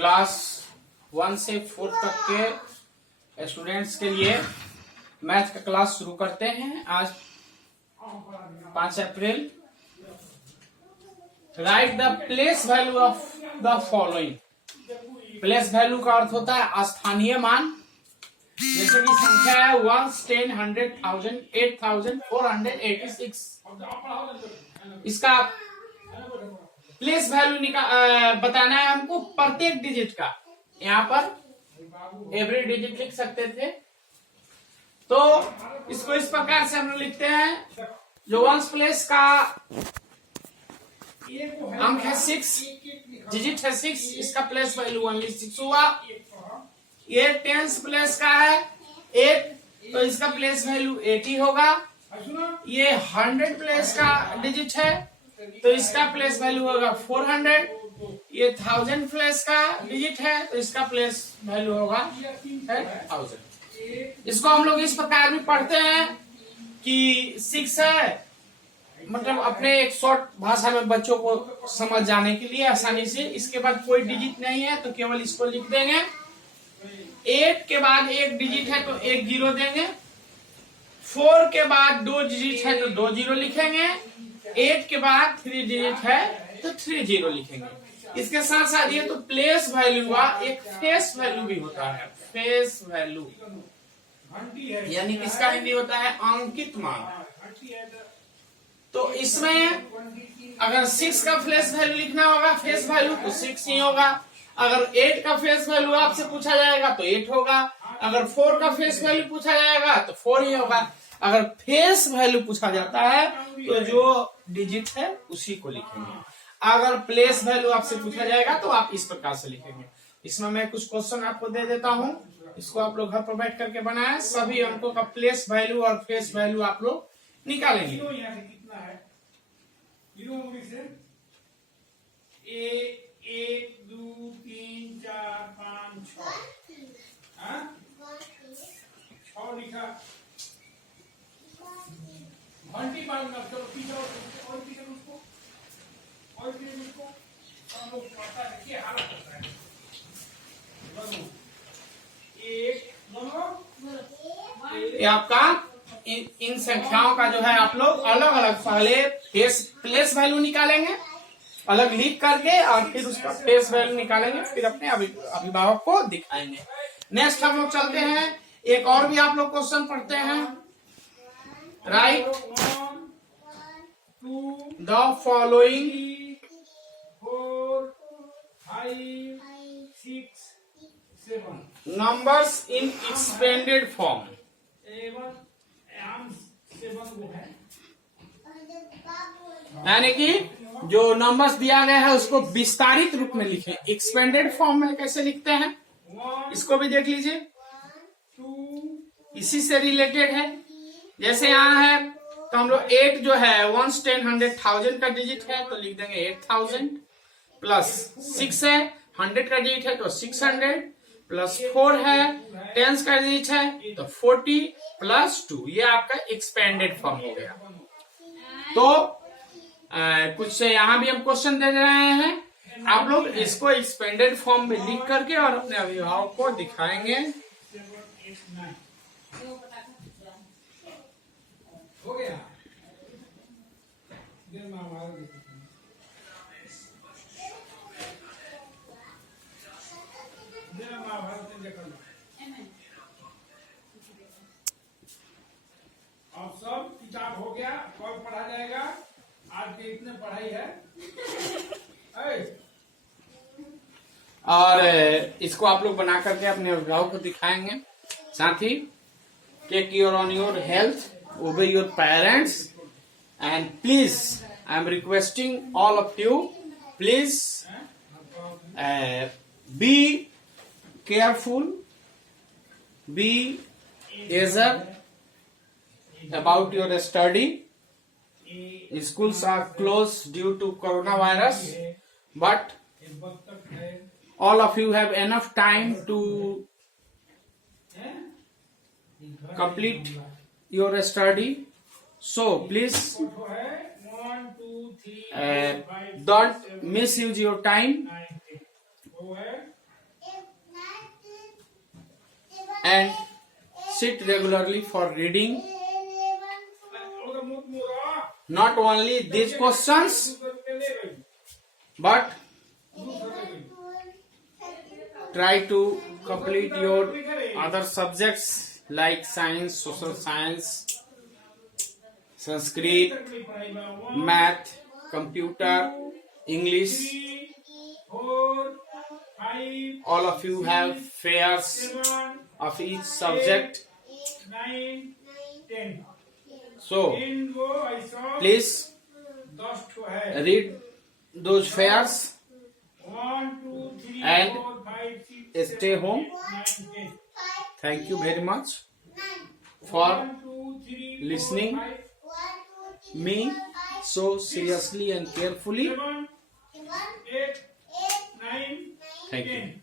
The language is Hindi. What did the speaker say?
क्लास 1 से 4 तक के स्टूडेंट्स के लिए मैथ का क्लास शुरू करते हैं। आज 5 अप्रैल। Write the place value of the following. Place value का अर्थ होता है स्थानीय मान। जैसे कि संख्या है 1, 10, 100, 1000, 8486। इसका प्लेस वैल्यू बताना है हमको प्रत्येक डिजिट का। यहाँ पर एवरी डिजिट लिख सकते थे, तो इसको इस प्रकार से हम लोग लिखते हैं। जो वंस प्लेस का अंक है 6, डिजिट है 6, इसका प्लेस वैल्यू ओनली 6 हुआ। ये टेंस प्लेस का है 8, तो इसका प्लेस वैल्यू 80 होगा। ये 100 प्लेस का डिजिट है, तो इसका प्लेस वैल्यू होगा 400। ये 1000 प्लेस का डिजिट है, तो इसका प्लेस वैल्यू होगा 1000। इसको हम लोग इस प्रकार भी पढ़ते हैं कि 6 है, मतलब अपने एक शॉर्ट भाषा में बच्चों को समझ जाने के लिए आसानी से। इसके बाद कोई डिजिट नहीं है तो केवल इसको लिख देंगे। 8 के बाद एक डिजिट है तो एक 0 देंगे। 4 के बाद 2 डिजिट है तो 2 0 लिखेंगे। 8 के बाद 3 डिजिट है तो 3 0 लिखेंगे। इसके साथ साथ ये तो प्लेस वैल्यू हुआ, एक फेस वैल्यू भी होता है। फेस वैल्यू यानी किसका हिंदी होता है अंकित मान। तो इसमें अगर 6 का फेस वैल्यू लिखना होगा, फेस वैल्यू, तो 6 ही होगा। अगर 8 का फेस वैल्यू आपसे पूछा जाएगा तो 8 होगा। अगर 4 का फेस वैल्यू पूछा जाएगा तो 4 ही होगा। अगर फेस वैल्यू पूछा जाता है तो जो डिजिट है उसी को लिखेंगे। अगर प्लेस वैल्यू आपसे पूछा जाएगा तो आप इस प्रकार से लिखेंगे। इसमें मैं कुछ क्वेश्चन आपको दे देता हूँ, इसको आप लोग घर पर बैठ करके बनाए। सभी अंकों का प्लेस वैल्यू और फेस वैल्यू आप लोग निकालेंगे। कितना है 1 2 3 4 5 6 लिखा। घंटी मारूंगा, चलो पीछे और पीछे उसको और पीछे उसको हम लोग पता है क्या हालत होता है। एक दोनों ये आपका इन संख्याओं का जो है आप लोग अलग अलग पहले प्लेस वैल्यू निकालेंगे अलग लिख करके, और फिर उसका फेस वैल्यू निकालेंगे, फिर अपने अभिभावक को दिखाएंगे। नेक्स्ट हम लोग चलते हैं, एक और भी आप लोग क्वेश्चन पढ़ते हैं। Right the following 4 5 6 7 numbers in expanded form. यानी कि जो नंबर्स दिया गया है उसको विस्तारित रूप में लिखें। एक्सपेंडेड फॉर्म में कैसे लिखते हैं इसको भी देख लीजिए, इसी से रिलेटेड है। जैसे यहाँ है तो हम लोग 8 जो है 1, 10, 100, 1000 का डिजिट है तो लिख देंगे 8000, प्लस 6 है 100 का डिजिट है तो 600, प्लस 4 है 10 का डिजिट है तो 40, प्लस 2। ये आपका एक्सपेंडेड फॉर्म हो गया। तो कुछ यहाँ भी हम क्वेश्चन दे रहे हैं, आप लोग इसको एक्सपेंडेड फॉर्म में लिख करके और अपने अभिभावक को दिखाएंगे। हो गया अब सब किताब हो गया, कल पढ़ा जाएगा। आज के इतने पढ़ाई है और इसको आप लोग बना करके अपने अभिभावक को दिखाएंगे। साथ ही take care on your health, obey your parents, and please I am requesting all of you, please be careful, be alert about your study. Schools are closed due to coronavirus, but all of you have enough time to complete your study, so please don't misuse your time and sit regularly for reading. Not only these questions, but try to complete your other subjects like science, social science, Sanskrit, math, computer, English. All of you have fairs of each subject. So, please read those fairs and stay home. Thank you very much for listening me so seriously and carefully. Thank you.